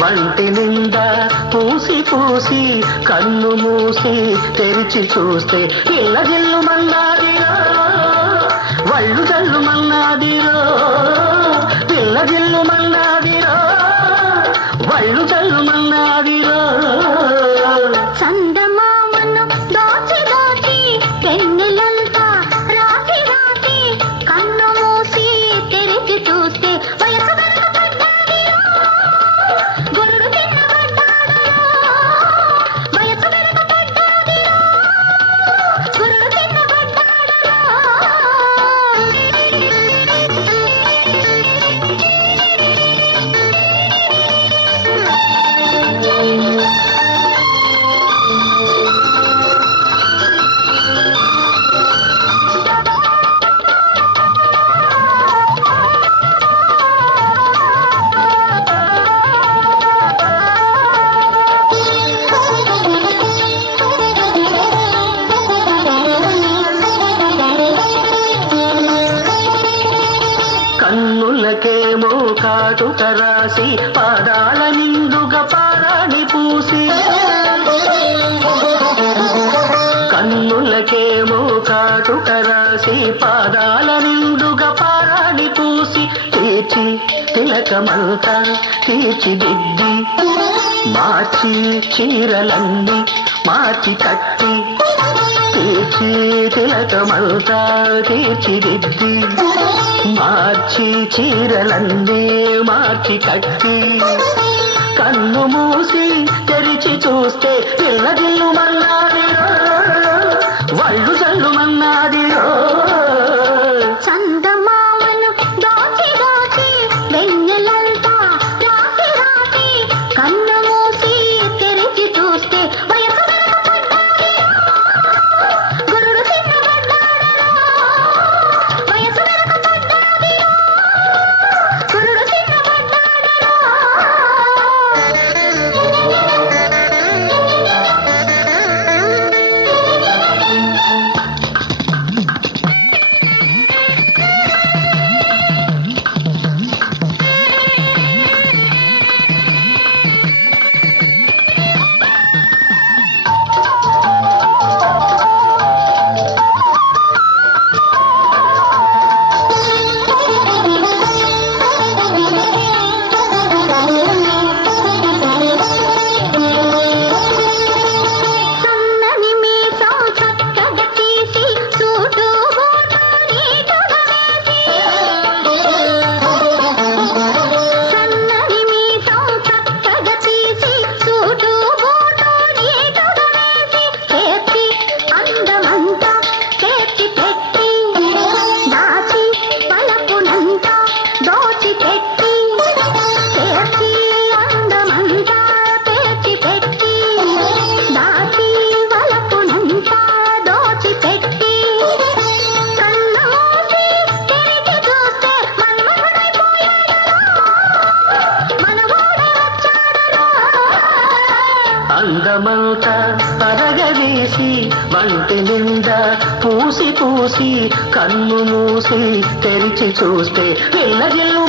వంటి నిండా పూసి పూసి కన్ను మూసి తెరిచి చూస్తే ఇళ్ళ జిల్లు మన్నాదిరో వళ్ళు జల్లు మన్నాదిరో పిల్ల జిల్లు మన్నాదిరో వళ్ళు జల్లు మన్నాదిరో చందమామను దాచి దాచి పెన్నెలంతా రాసి రాసి కన్ను మూసి తెరిచి చూస్తే వయసు కన్నులకేమో కాటుక రాసి పాదాల నిండుగా పారాణి పూసి కన్నులకేమో కాటుక రాసి పాదాల నిండుగా పారాణి పూసి తీర్చి తిలకమంతా తీర్చిదిద్ది మార్చి చీరలన్నీ మార్చి కట్టి తీర్చి తిలకమంతా తీర్చిదిద్ది మార్చి చీరలన్నీ మార్చి కట్టి కన్ను మూసి తెరిచి చూస్తే పిల్ల జిల్లు మన్నాదిరో వళ్ళు జల్లు మన్నాదిరో చందమామను దాచి దాచి వెన్నెలంతా రాసి రాసి కన్ను మూసి తెరిచి చూస్తే వయసు గురుడు చిన్నబడ్డాడరా వయసు గురుడు చిన్నబడ్డాడరా అందమంతా అరగదీసి వంటి నిండా పూసి పూసి కన్ను మూసి తెరిచి చూస్తే పిల్ల జిల్లు